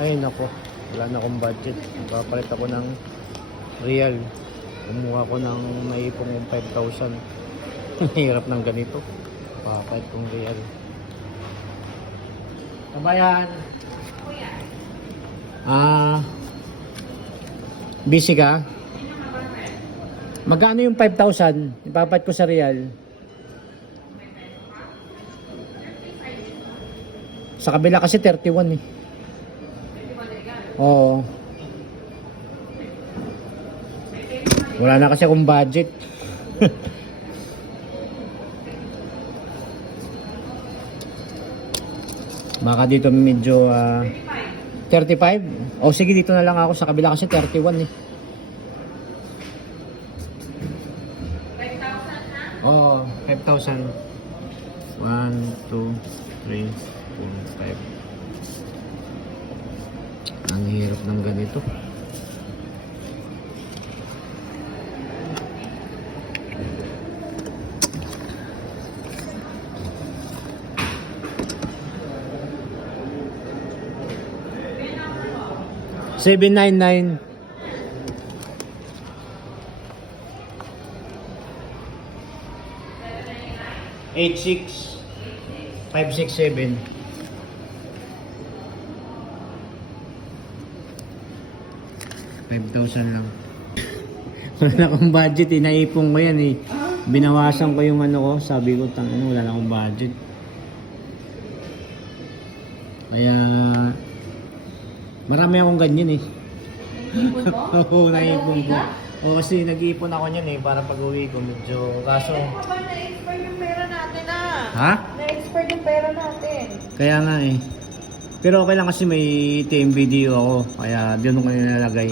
Ay nako, wala na akong budget. Papalit ako ng real. Kumuha ko ng naipong 5,000. Hirap ng ganito. Papalit kong real. Kabayan. Busy ka? Magkano yung 5,000? Ipapalit ko sa real. Sa kabila kasi 31 eh. Oo. Wala na kasi akong budget. Baka dito medyo 35? O sige, dito na lang ako. Sa kabila kasi 31 eh. 5,000 ha? Oo, 5,000. 1, 2, 3, 4, 5. Ang hirap ng ganito. $799. 86 567. $5,000 lang. Wala na akong budget eh. Naipong ko yan eh. Binawasan ko yung ano ko. Sabi ko, wala na akong budget. Kaya marami akong ganyan eh. Oo, naipon ko. Oo, kasi nag-iipon ako niyan eh. Para pag uwi ko medyo kaso. Na-expire yung pera natin ah. Ha? Na-expire yung pera natin. Kaya nga eh. Pero okay lang kasi may team video ako. Kaya doon ko nilalagay.